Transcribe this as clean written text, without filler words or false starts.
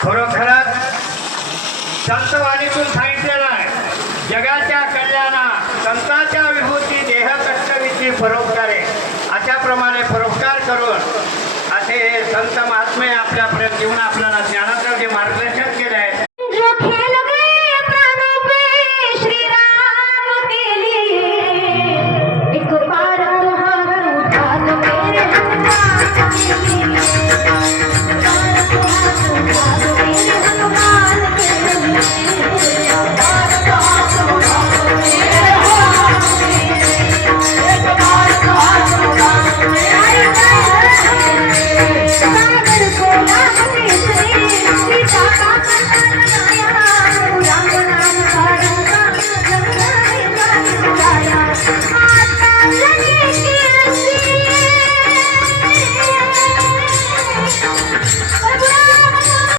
खरोखरच संतवाणीतून सांगितलेलं आहे, जगाच्या कल्याणा संतांच्या विभूती देह कष्टविधी परोपकारे. अशाप्रमाणे परोपकार करून असे संत महात्मे आपल्यापर्यंत येऊन आपल्याला